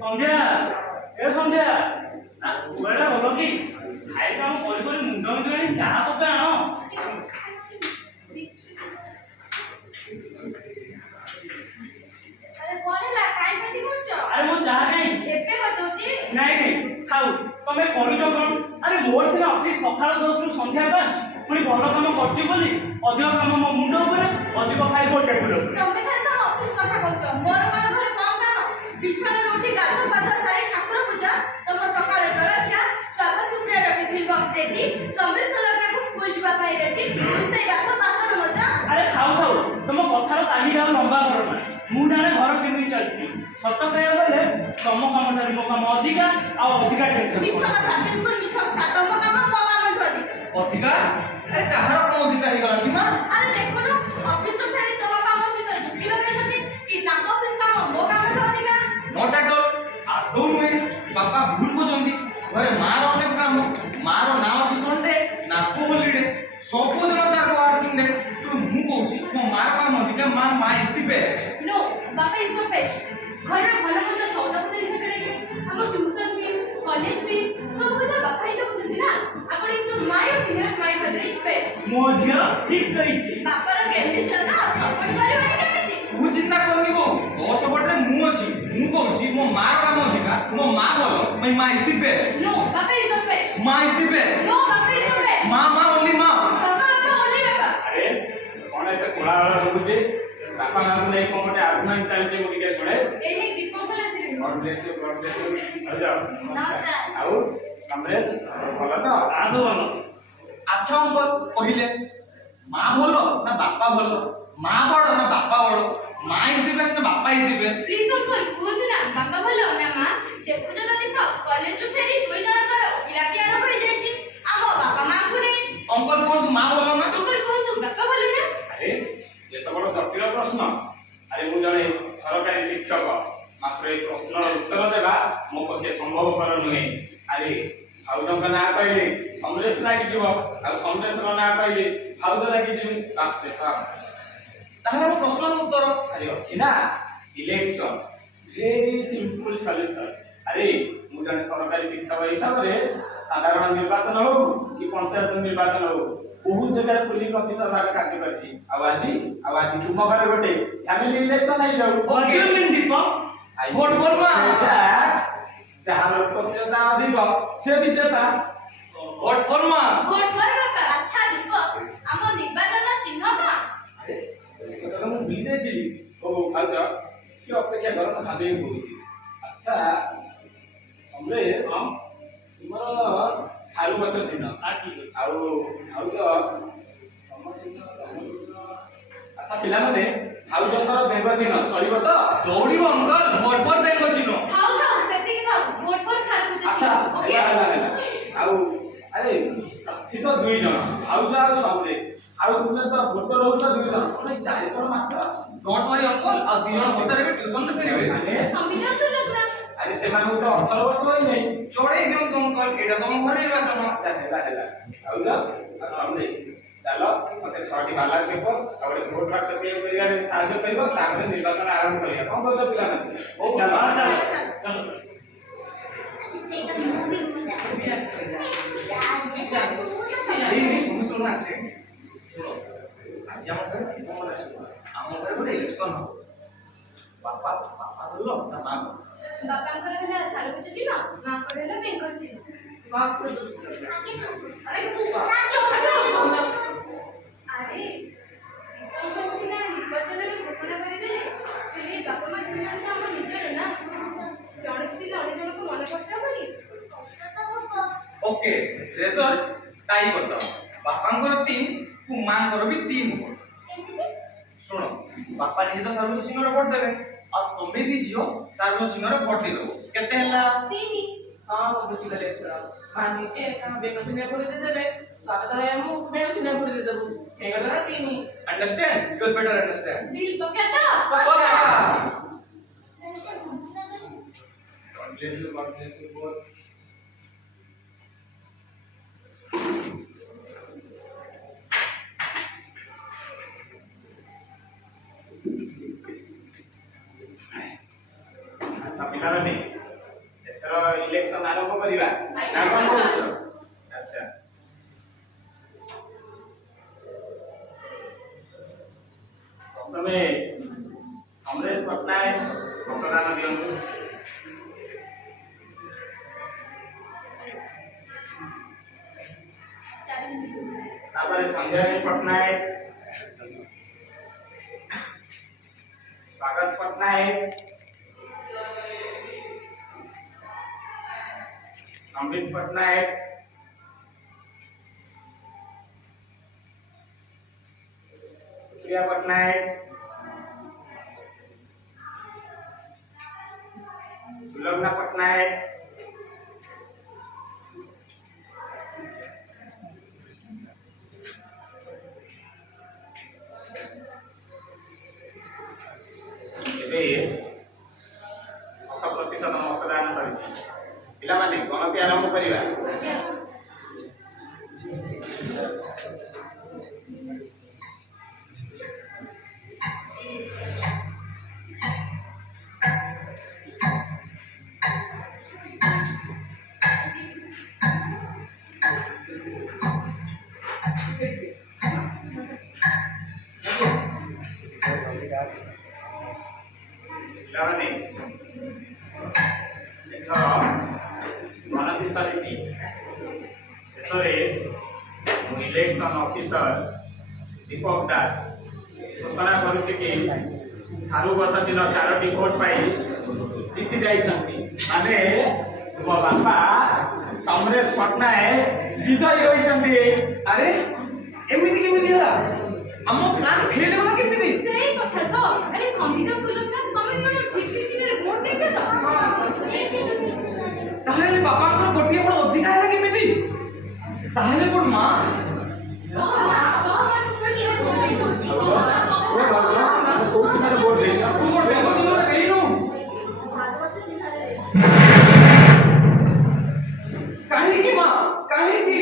সন্ধ্যা সন্ধ্যা কুয়াটা বল কি খাই তো আমি করে মুন্ড মুন্ডি চাହା কপে আଣ আরে মো চাହା নাই ଏବେ କରିଦଉଛି ନାଇଁ ନାଇଁ ଖାଉ ତମେ କରୁଛ କଣ ଆରେ ମୋର ସିନା ଅଫିସ ସକାଳ 10 ରୁ ସନ୍ଧ୍ୟା 5 ପୁଣି ଭଲ କାମ କରୁଛି ବୋଲି ଅଧିକ କାମ ମୋ ମୁଣ୍ଡ ଉପରେ ଅଧିକ ଖାଇବ ଟେବୁଲ ତମେ ଖାଲି ତମ ଅଫିସ କଥା କହୁଛ ମୋର କଣ ଘରେ କମ କାମ ବିଛଣାରେ ଉଠି ଗାଧୁଆ ପାଧୁଆ ସାରି ଠାକୁର ପୂଜା ତମ ସକାଳେ ଜଳଖିଆ ସ୍ୱାଦ ଚୁପଡ଼ିଆ ରଖିଥିବ ବକ୍ସ ରେଡି ସମସ୍ତ ଲଗାକୁ ସ୍କୁଲ ଯିବା ପାଇଁ ରେଡି ରୋଷେଇ ବାସ ବାସନ ମଜା ଆରେ ଥାଉ ଥାଉ ତମ କଥାର ତାଲିକା ଆଉ ଲମ୍ବା କର ନା ମୁଁ ଜାଣେ ଘର କେମିତି ଚାଲିଛି ସତ କହିବାକୁ ଗଲେ ତମ କାମ ଠାରୁ ମୋ କାମ ଅଧିକା ଆଉ ଅଧିକା ଟେନସନ ମିଛ କଥା ବିଲକୁଲ ମିଛ କଥା ତମ କାମ ମୋ କାମଠୁ ଅଧିକା ଆରେ କାହାର କଣ ଅଧିକା ହେଇଗଲା କି ମା ଆରେ ଦେଖୁନ ଅଫିସରୁ ସାରି ତମ କାମ ସହିତ ଝୁଟି ଲଗେଇଛନ୍ତି କି ତାଙ୍କ ଅଫିସ କାମ ମୋ କାମଠୁ ଅଧିକା ନଟ୍ ଆଟ୍ ଅଲ୍ ଆଦୌ ନୁହେଁ ବାପା ଭୁଲ ବୁଝନ୍ତି ଘରେ ମାର ଅନେକ କାମ ମାର ନାଁ ଅଛି ସଣ୍ଡେ ନା ହୋଲିଡେ ସବୁଦିନ ତାର ୱାର୍କିଂ ଡେ ତେଣୁ ମୁଁ କହୁଛି ମୋ ମାର କାମ ଅଧିକା ମା ଇଜ ଦି ବେଷ୍ଟ नो बापा इज द बेस्ट घरର ଭଲ ଭଲ ସଉଦା ପତ୍ର ଜିନିଷ କିଣିକି ଆମ ଟ୍ୟୁସନ ଫିସ୍ କଲେଜ ଫିସ୍ ସବୁ କଥା ବାପା ହିଁ ଦେଖୁଛନ୍ତି ନା ଆଗରୁ କିନ୍ତୁ my opinion my father is best ମୋ ଝିଅ ଠିକ କହିଛି ବାପାର ଗେଣ୍ଡି ଛୁଆ ସପୋର୍ଟ କରିବନି କେମିତି ତୁ ଚିନ୍ତା କରନି ବୋଉ ତୋ ସପୋର୍ଟରେ ମୁଁ ଅଛି ମୁଁ କହୁଛି ମୋ ମାର କାମ ଅଧିକା ମୋ ମା ଭଲ ମା ଇଜ ଦି ବେଷ୍ଟ नो बापा इज द बेस्ट ମା ଇଜ ଦି ବେଷ୍ଟ नो बापा इज द बेस्ट ମା ଓନ୍ଲି ମା बापा ओनली बापा ଆରେ କଣ ଏତେ କୋଳାହଳ ଶୁଭୁଛି ବାପା ମାଙ୍କୁ ନେଇ କଣ ଗୋଟେ ଆର୍ଗୁମେଣ୍ଟ ଚାଲିଛି ମୁଁ ଟିକେ ଶୁଣେ ଏହି ଦୀପ ଖୋଲା ସିରି ଗଡ୍ ବ୍ଲେସ୍ ୟୁ ଆଉ ଯାଅ ନମସ୍କାର ଆଉ ସମରେଶ ଭଲ ତ ଆସ ଭଲ ଆଚ୍ଛା ଅଙ୍କଲ କହିଲେ ମା ଭଲ ନା ବାପା ଭଲ ମା ବଡ ନା ବାପା ବଡ ମା ଇଜ ଦି ବେଷ୍ଟ ନା ବାପା is the best please uncle କୁହନ୍ତୁ ନା ବାପା ଭଲ ନା ମା ଦେଖୁଛ ତ ଦୀପ କଲେଜରୁ ଫେରି ଦୁଇ ଜଣଙ୍କର ଓକିଲାତି ଆରମ୍ଭ ହେଇଯାଇଛି ଆମ ବାପା ମାଙ୍କୁ ନେଇ ଅଙ୍କଲ କୁହନ୍ତୁ ମା ଭଲ ନା ଅଙ୍କଲ କୁହନ୍ତୁ ବାପା ଭଲ ନା ଆରେ ଏତେ ବଡ଼ ଜଟିଳ ପ୍ରଶ୍ନ ଆରେ ମୁଁ ଜଣେ ସରକାରୀ ଶିକ୍ଷକ ମାତ୍ର এই ପ୍ରଶ୍ନର ଉତ୍ତର ଦେବା ମୋ ପକ୍ଷେ ସମ୍ଭବପର ନୁହେଁ ଆରେ ଭାଉଜଙ୍କ ନାଁ କହିଲେ ସମରେଶ ଲାଗିଯିବ ଆଉ ସମରେଶର ନାଁ କହିଲେ ଭାଉଜ ଲାଗିଯିବ ବାପରେ ବାପ ତାହେଲେ ମୋ ପ୍ରଶ୍ନର ଉତ୍ତର ଆରେ ଅଛି ନା ଇଲେକ୍ସନ ଭେରି ସିମ୍ପଲ ସଲ୍ୟୁସନ ଆରେ ମୁଁ ଜଣେ ସରକାରୀ ଶିକ୍ଷକ ହିସାବରେ ସାଧାରଣ ନିର୍ବାଚନ ହଉ କି ପଞ୍ଚାୟତ ନିର୍ବାଚନ ହଉ ବହୁତ ଜାଗାରେ ପୋଲିଂ ଅଫିସର ଭାବେ କାର୍ଯ୍ୟ କରିଛି ଆଉ ଆଜି ତୁମ ଘରେ ଗୋଟେ ଫ୍ୟାମିଲି ଇଲେକ୍ସନ ହେଇଯାଉ ଦୀପ ଭୋଟ ବୋଲ ମା ଯାହାର ଲୋକପ୍ରିୟତା ଅଧିକ ସେ ବିଜେତା ଭୋଟ ବୋଲ ମା ଭୋଟ ଫର ବାପା ଆଚ୍ଛା ଦୀପ ଆମ ନିର୍ବାଚନ ଚିହ୍ନ କଣ ମୁଁ ଭୁଲି ଯାଇଥିଲି ଓ ଭାଉଜ କି ଅପେକ୍ଷା କର ମୁଁ ଭାବିକି କହୁଛି ଆଚ୍ଛା ସମରେଶ ତୁମର ସାରୁ ଗଛ ଚିହ୍ନ ଆଉ ଭାଉଜ ତମ ଚିହ୍ନ ଆଚ୍ଛା ପିଲାମାନେ ଭାଉଜଙ୍କର ବେଙ୍ଗ ଚିହ୍ନ ଚଳିବ ତ ଦୌଡ଼ିବ ଅଙ୍କଲ ଭୋଟ ଭୋଟ ବେଙ୍ଗ ଚିହ୍ନ ଥାଉ ଥାଉ ସେତିକି ଥାଉ ଭୋଟ ଫର ସାରକୁ ଆଚ୍ଛା ଓକେ ହେଲା ଆଉ ଆରେ ପ୍ରାର୍ଥୀ ତ 2 ଜଣ ଭାଉଜ ଆଉ ସମରେଶ ଆଉ ତୁମେ ତ ଭୋଟର ହଉଛ 2 ଜଣ ମାନେ 4 ଜଣ ମାତ୍ର ଡୋଣ୍ଟ ୱରି ଅଙ୍କଲ ଆଉ 2 ଜଣ ଭୋଟର ଏବେ ଟ୍ୟୁସନରେ ଫେରିବେ ସମ୍ବିଧାନ ସୁଯୋଗ ନା ଆରେ ସେମାନଙ୍କୁ ତ 18 ବର୍ଷ ହୋଇନାହିଁ ଚଢେଇ ଦିଅନ୍ତୁ ଅଙ୍କଲ ଏଇଟା ତମ ଘରେ ନିର୍ବାଚନ ଆଚ୍ଛା ହେଲା ଭାଉଜ ଆଉ ସମରେଶ ଚାଲ ମତେ 6ଟି ବାଲାଟ ପେପର ଆଉ ଗୋଟେ ଭୋଟ ବାକ୍ସ ତିଆରି କରିବାରେ ସାହାଯ୍ୟ କରିବ ତାପରେ ନିର୍ବାଚନ ଆରମ୍ଭ କରିବା କଣ କହୁଛ ପିଲାମାନେ ହଉ ଚାଲ ଚାଲ ଶୁଣ ଆସେ ଶୁଣ ଆଜି ଆମ ଘରେ ଆମ ଘରେ ଗୋଟେ ଇଲେକ୍ସନ ହବ ବାପା ଭଲ ନା ମା ବାପାଙ୍କର ହେଲା ସାରକୁ ଚିହ୍ନ ମାଙ୍କର ହେଲା ବେଙ୍ଗ ଚିହ୍ନ ଆରେ ଦୀପଙ୍କ ସିନା ନିର୍ବାଚନରେ ଘୋଷଣା କରିଦେଲେ ହେଲେ ବାପା ମା ଚିହ୍ନ ଆମ ନିଜର ନା ଜଣେ ଥିଲେ ଅନ୍ୟ ଜଣଙ୍କୁ ମନ କଷ୍ଟ ହବନି ଓକେ ରେଜଲ୍ଟ ଟାଇ କରିଦବ ବାପାଙ୍କର 3 କୁ ମାଙ୍କର ବି 3 ଭୋଟ ଶୁଣ ବାପା ନିଜେ ତ ସାର୍ବ ଚିହ୍ନରେ ଭୋଟ ଦେବେ ଆଉ ତମେ ବି ଝିଅ ସାର୍ବ ଚିହ୍ନରେ ଭୋଟ ଦେଇଦବ କେତେ ହେଲା 3 हाँ वो बुझिगले एथरा मानी जे हम बेगथिने पड़ी दे देबे स्वागत है हम बेगथिने पड़ी दे देबो हेगला तीनी understand you will better understand bill तो कहता God bless you both. ପିଲାମାନେ ଏଥର ଇଲେକ୍ସନ ଆରମ୍ଭ କରିବା ନା କଣ କହୁଛ? ଆଚ୍ଛା ପ୍ରଥମେ ସମରେଶ ପଟ୍ଟନାୟକ ମତଦାନ ଦିଅନ୍ତୁ। ତାପରେ ସଞ୍ଜୟ ପଟ୍ଟନାୟକ, ସ୍ୱାଗତ ପଟ୍ଟନାୟକ, ସମ୍ବିତ ପଟ୍ଟନାୟକ, ସୁପ୍ରିୟା ପଟ୍ଟନାୟକ, ସୁଲଗ୍ନା ପଟ୍ଟନାୟକ, ଏବେ 100% ମତଦାନ ସରିଛି। ପିଲାମାନେ ଗଣତି ଆରମ୍ଭ କରିବା। ପିଲାମାନେ ଏଥର ଗଣତି ସରିଛି। ଶେଷରେ ମୁଁ ଇଲେକ୍ସନ ଅଫିସର ଦୀପକ ଦାସ ଘୋଷଣା କରୁଛି କି ସାରୁ ଗଛ ଦିନ 4ଟି ଭୋଟ ପାଇ ଜିତି ଯାଇଛନ୍ତି। ମାନେ ମୋ ବାପା ସମରେଶ ପଟ୍ଟନାୟକ ବିଜୟୀ ହୋଇଛନ୍ତି। ଆରେ ଏମିତି କେମିତି ହେଲା? ଆମ ପ୍ଲାନ୍ ଫେଲ୍ ହେଲା କେମିତି? ସେଇ କଥା ତ। ଆରେ ସମ୍ବିତ ସୁଲଗ୍ନା ତମେ ଜଣ ଠିକ୍ ଭୋଟ ଦେଇଛ ତ? ତାହେଲେ ବାପାଙ୍କର ଗୋଟିଏ ଭୋଟ ଅଧିକା ହେଲା କେମିତି? ତାହେଲେ ମୋର ମା ଦେଇନୁ କାହିଁକି ମା? କାହିଁକି?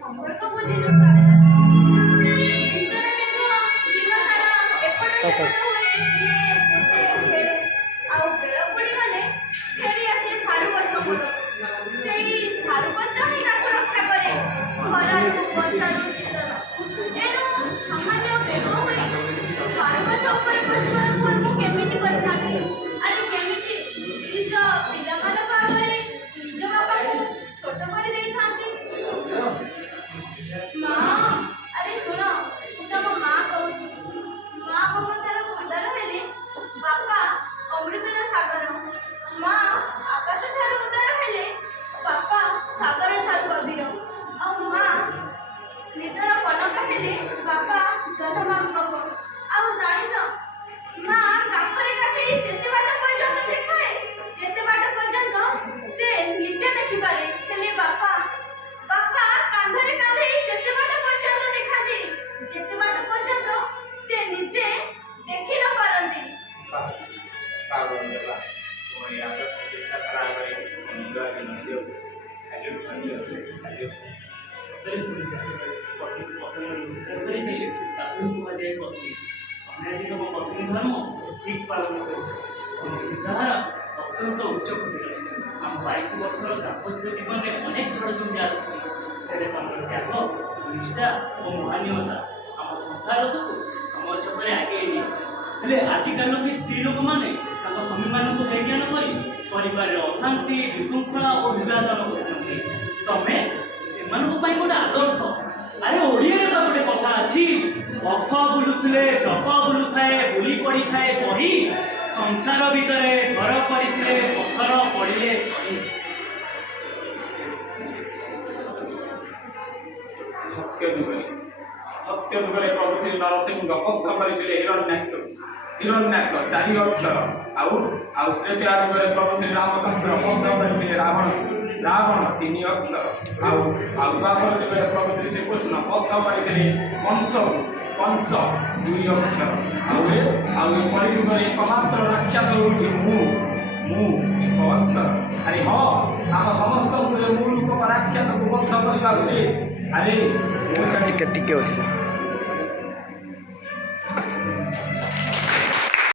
ସମ୍ପର୍କ ବୁଝିଲୁ ଆଉ ବେଳ ପଡ଼ିଗଲେ ଫେରି ଆସେ ସାରୁ ଗଛ ମୂଳ। ସେଇ ସାରୁ ଗଛ ହିଁ ତାକୁ ରକ୍ଷା କରେ ଖରାରୁ, ବର୍ଷାରୁ, ଶୀତରୁ। ଏଣୁ ସାମାନ୍ୟ ବେଗ ହୋଇ ସାରୁ ଗଛ ଉପରେ ବସିବାର ଭୁଲ ମୁଁ କେମିତି କରିଥାନ୍ତି? ଆରେ କେମିତି ନିଜ ପିଲାମାନଙ୍କ ଆଗରେ ନିଜ ବାପାକୁ ଛୋଟ କରି ଦେଇଥାନ୍ତି? ମା, ଆରେ ଶୁଣ, ମୁଁ ତମ ମା କହୁଛି। ମା ମମତାର ଭଣ୍ଡାର ହେଲେ ବାପା ଅମୃତର ସାଗର। ମା ଆକାଶ ଠାରୁ ଉଦାର ହେଲେ ବାପା ସାଗର ଠାରୁ ଗଭୀର। ଆଉ ମା ନିଦର କନକ ହେଲେ ବାପା ଜହ୍ନମାଙ୍କ କୋଳ। ଆଉ ଜାଣିଛ, ମା କାଖରେ କାଖେଇ ସେତେ ବାଟ ପର୍ଯ୍ୟନ୍ତ ଦେଖାଏ ଯେତେ ବାଟ ପର୍ଯ୍ୟନ୍ତ ସେ ନିଜେ ଦେଖିପାରେ। ହେଲେ ବାପା କାନ୍ଧରେ କାନ୍ଧେଇ ସେତେ ବାଟ ପର୍ଯ୍ୟନ୍ତ ଦେଖାନ୍ତି ଯେତେ ବାଟ ପର୍ଯ୍ୟନ୍ତ ସେ ନିଜେ ଦେଖି ନ ପାରନ୍ତି। ଅତ୍ୟନ୍ତ ଉଚ୍ଚ କୋଟିର। ଆମ 22 ବର୍ଷର ଦାମ୍ପତ୍ୟ ଜୀବନରେ ଅନେକ ଝଡ଼ଝଞ୍ଜି ଆସୁଛି। ହେଲେ ତମର ତ୍ୟାଗ, ନିଷ୍ଠା ଓ ମହାନୀୟତା ଆମ ସଂସାରକୁ ସମୟ ଛକରେ ଆଗେଇ ନେଇଛି। ହେଲେ ଆଜିକାଲି ସ୍ତ୍ରୀ ଲୋକମାନେ ତାଙ୍କ ସ୍ୱାମୀମାନଙ୍କୁ ବେଜ୍ଞାନ କରି ପରିବାରରେ ଅଶାନ୍ତି, ବିଶୃଙ୍ଖଳା ଓ ବିବାଦନ କରୁଛନ୍ତି। ତମେ ସେମାନଙ୍କ ପାଇଁ ଗୋଟେ ଆଦର୍ଶ। ଆରେ ଓଡ଼ିଆରେ ତ ଗୋଟେ କଥା ଅଛି, ଅଖ ବୁଲୁଥିଲେ ଚକ ବୁଲୁଥାଏ, ବୁଲି ପଡ଼ିଥାଏ ବହି, ସଂସାର ଭିତରେ ଘର କରିଥିଲେ ପଥର ପଡ଼ିଲେ ସହି। ସତ୍ୟ ଯୁଗରେ ପ୍ରଭୁ ଶ୍ରୀ ନରସିଂହ ବଦ୍ଧ କରିଥିଲେ ହିରଣ୍ୟାକ୍ଷ 4 ଅକ୍ଷର। ଆଉ ତ୍ରେତୟା ଯୁଗରେ ପ୍ରଭୁ ଶ୍ରୀ ରାମଚନ୍ଦ୍ର ବଦ୍ଧ କରିଥିଲେ ରାବଣ 3 ଅକ୍ଷର। ଆଉ ଦ୍ୱାପର ଯୁଗରେ ପ୍ରଭୁ ଶ୍ରୀ ଶ୍ରୀକୃଷ୍ଣ ବଦ୍ଧ କରିଥିଲେ କଂସ 2 ଅକ୍ଷର। ଆଉ ଏ କଳିଯୁଗରେ ଏକମାତ୍ର ରାକ୍ଷସ ହେଉଛି ମୁଁ 1 ଅକ୍ଷର। ଆରେ ହଁ, ଆମ ସମସ୍ତଙ୍କୁ ମୂଳ ରାକ୍ଷସକୁ ବଦ୍ଧ କରିବା ଉଚିତ। ଆରେ ମୁଁ ଟିକେ ଅଛି।